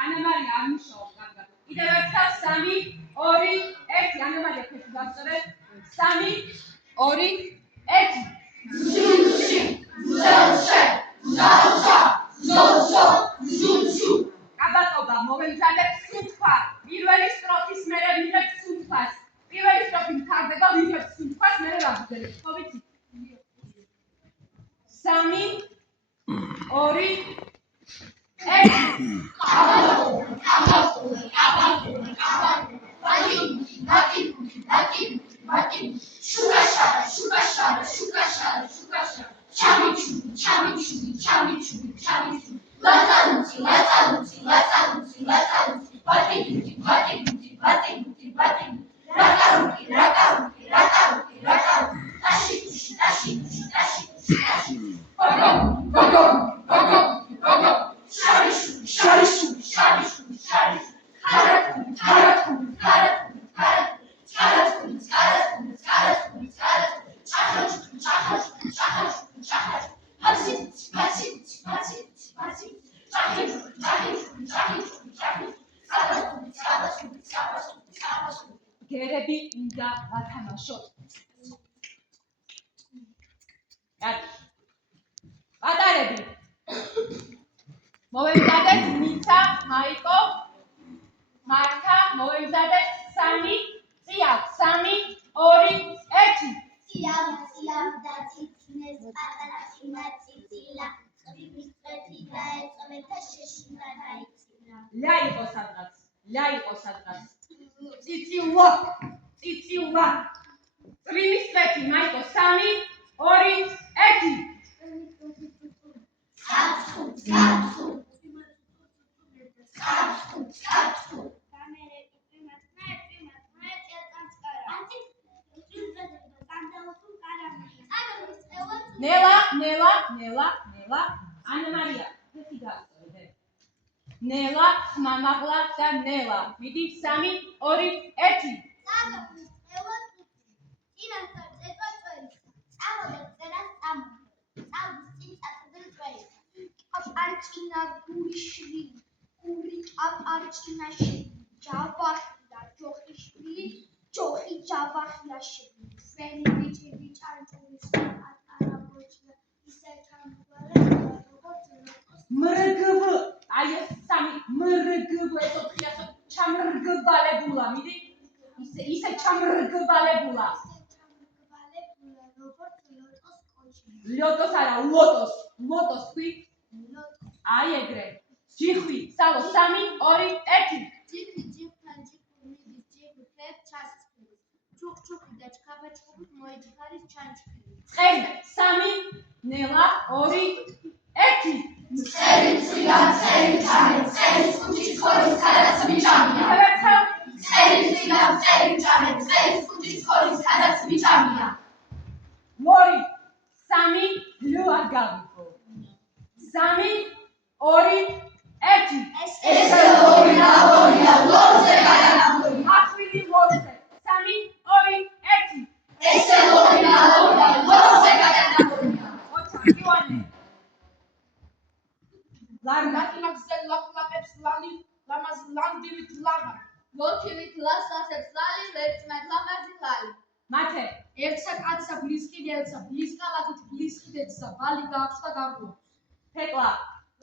ანა მარია არ მუშაობს კარგად. კიდევ ერთხელ 3 2 1 ანა მარია ხეთი გასწორეთ. 3 2 1 კაბაკობა მოვემზადეთ სუნთქვა. პირველი სტროფის მერე ვიღებთ სუნთქვას. პირველი სტროფი მთავრდება ვიღებთ სუნთქვას, მერე ვაგრძელებთ. ხო ვიცით? 3 2 გერები უნდა ვათამაშოთ. პატარები. მოვემზადეთ მიცა, მაიკო, მართა, მოვემზადეთ 3 წია, 3 2 1 და ციცინეს პატარა წინა ციცილა, წვიმის წვეთი დაეწომეთ და შეშინა დაიცილა. ლა იყო სადღაც. წიციულა. წვიმის წვეთი, მაიკო 3 2 1 ნელა ანა მარია ხეთი გასწორეთ. ნელა ხმამაღლა და ნელა მიდი 3 2 1 აპარჭინა გურიშვილი, გური აპარჭინაში, ჯავახია ჯოხიშვილი, ჯოხი ჯავახიაში. ვენი ბიჭი ჭანჭულის პატარა ბოჭია, ისე ჩამგვარება როგორც მრგվ. აი ეს 3 მრგվ ეს 4-ია ჩამრგვალებულა, მიდი. ისე ჩამრგვალებულა. როგორც ლოტოს კოჭი. ლოტოს არა, ლოტოს თქვი. აი ეგრე. ჯიხვი, სალო 3 2 1 ჯიხვი ჯიხვთან ჯიხვი მიდის ჯიხვი ხეთ ჩასწრებს. ჩუქჩუქი და ჩქაფაჩქუფით მოიჯიხარის ჩანჩქერი. წერი 3 ნელა 2 1 წერი წვია წერი ჩამე წერი ხუთის ხორის ქადაც მიჭამია. წერი წვია წერი ჩამე წერი ხუთის ხორის ქადაც მიჭამია. 2 3 ლო არ გავიქო. 3 2 1 ესე ლორია ლოზე გადანამური. ახვილი ლოზე 3 2 1 ესე ლორია ლოზე გადანამური. ოჩა ივანე ლარნაკინაგზე ლაკლაკებს ლალი, ლამაზ ლანდივით ლაღა. ლოქივით ლასასებს ლალი, ლერწმად ლამაზი ლალი. მათე ერთსა კაცსა ბლისკიდელსა, ბლისკალათით ბლისკიდელსა, ბალი გააქვს და გამო. თეკლა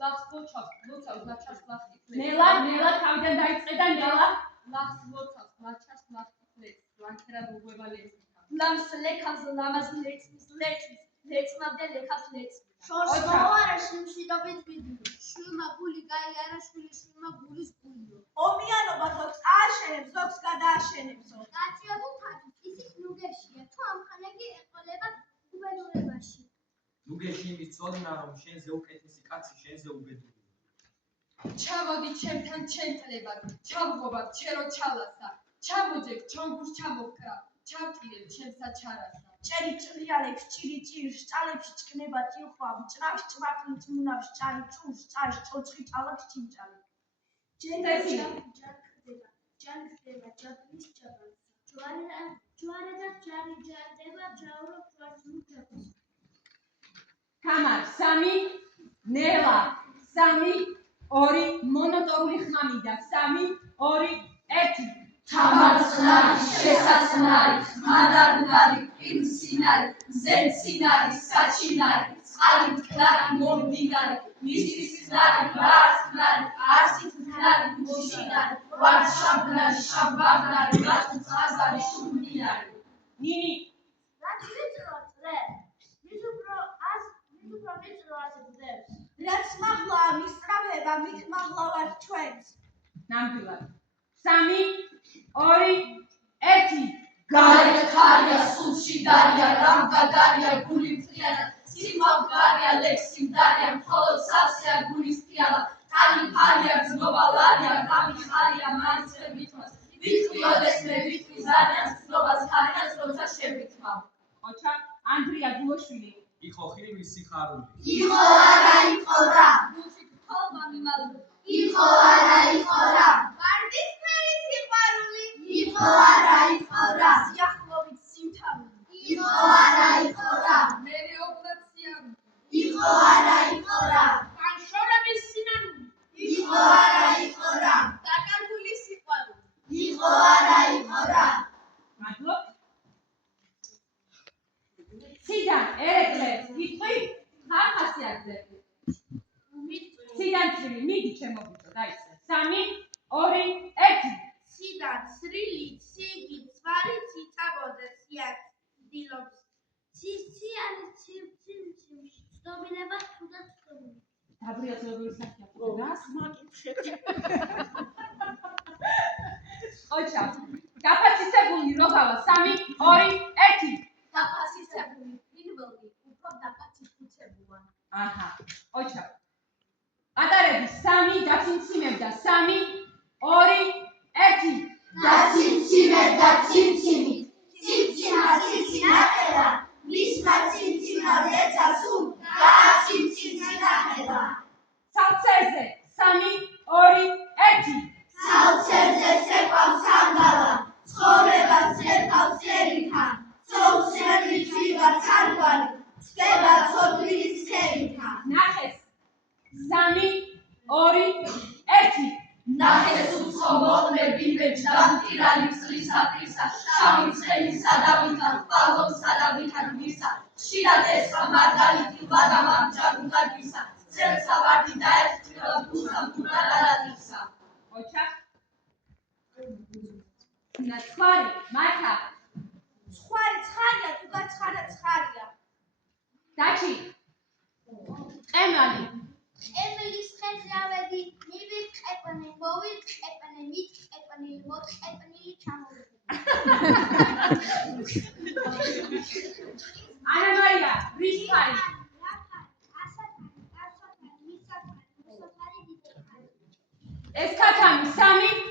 ლახს ლოჩავს, ლოცავს, ლაჩას ლახტით ლეც. ნელა თავიდან დაიწყე და ნელა ლახს ლოცავს, ლაჩას ლახტით ლეც. ლანქერა გუგვება ლეც. ლამს ლექავს ლამაზ ლეცმის, ლეცმამდე ლექავს ლეცმი. შორს მოუარა შიმშილობით ბიძულო. შვილმა გული გაიარა, შვილმა გულის გულიო. ომიანობა ზოგს ააშენებს, ზოგს გადააშენებსო. გაწიოდო თათით, ისიც ნუგეშია, თუ ამხანე კი ეყოლება უბედურებაში. ნუგეში იმის წოდნა, რომ შენზე უკეთესი კაცი შენზე უბედურია. ჩამოდი ჩემთან ჩემტლებად, ჩამღობად ჩერო ჩალასა. ჩამოჯეკ ჩონგურს ჩამოვკრა, ჩავტირებ ჩემსა ჩარასა. ჭერი ჭრიალებს, ჭირი ჭირს, ჭალებში ჭკნება ტილხვა, ჭრავს ჭვაკნით მუნავს, ჭარი ჭურს, ჭარს ჭოჭხი ჭალავს ჩინჭალი. ჯენდესი ჯან ხდება ჯაბლის ჯაბალს. ჯواره და ჯარი ჯარდება, ჯაურო ჯვარს მუქებს. თამარ 3 ნელა 3 2 მონოტორული ხმამიდა 3 2 1 თამარხნარი, შესაძნარი, ხმადარნარი, პირმცინარი, ზემცინარი, საჩინარი, წყალი მტკნარი, მომდინარი, მისთვის ხნარი, მარხნარი, არსით მტკნარი, მოშინარი, ვარშავნარი, შაბავნარი, მაწუწყაზარი, შუბნინარი. ნინი რაც ვიწრო წრე, მის უფრო ვიწრო ასე გდებს. რაც მაღლა მისწრაფება, მით მაღლა ვარ ჩვენს. ნამდვილად 3 2 1 გარეთ ხარია, სულში დარია, რამგადარია, გული მწრიანა, სიმაღლარია, ლექსი მდარია, მხოლოდ სავსეა გულის პიალა, ტანი ფარია, გზნობა ლარია, გამი ხარია, მარცხე ვითმას, ვიტყვი ოდესმე, ვიტყვი ზარიანს, გზნობას ხარიანს, როცა შევითმავ. ოჩა ანდრია გულოშვილი იყო ხირი სიხარული. იყო არა, იყო რა, გულში თქობა მიმალული. იყო არა, იყო რა, ვარდისფერი სიყვარული. იყო არა, იყო რა, სიახლოვით სიმთავრული. იყო არა, იყო რა, მერეობლად სიამოვნო. იყო არა, იყო რა, განშორების სინანული. იყო არა, იყო რა, დაკარგული სიყვარული. იყო არა, იყო რა. მადლობ ციდან ერეკლე კითხვი ხახასიათზე ციდან წვილი მიდი ჩემო ბიჭო დაიცე 3 2 1 ციდან სრილი, ციგი, ცვარი, ციცაბოზე, ციაც, დილობს. ციციანი, ციმციმში, ცნობილება, თუდა ცნობილი. დაბრია ზოგიერთი სახია რას მაკითხები ოჩა დაფაციცებული როგავა 3 2 1 დაფასისებული პირველი უფრო დაფასისებულა. აჰა ოჩა ატარები 3 დაცინციმებდა 3 2 1 დაცინციმებდა ციმციმი, ციმციმა ციმცინახედა, მისმა ციმციმა ზეცა სულ, გააციმციმცი ნახედა. ცალცერზე 3 2 1 ცალცერზე ცეკვავს სანდალა, ცხოვრებას წერყავს წერითან, ცოლს შემიწვივა ცარგვარი, წდება ცოდვილის ცხერითან. ნახეს 3 2 1 ნახეს უცხო მოყმე ბიბეჭ დამტირალი წყლისაყრისა, შავი ცხენისა და ვითარ, პალომსა და ვითარ გვისა, ხშირად ესვა მარგალიტი ვადა მარჯაგუდა გისა, ძელსა ვარდი დაერწილა გულსა მგუდა დადატისა. ოჩა ნაცხვარი მართა ცხარი ცხარია, თუ გაცხარა ცხარია. დაჩი ყემალი ემილის ხეზე ავედი, მივიყეპნე, მოვიყეპნე, მიტყეპნე, მოტყეპნილი ჩამოვედი. ანა მარია რისხარი ეს ქათამი 3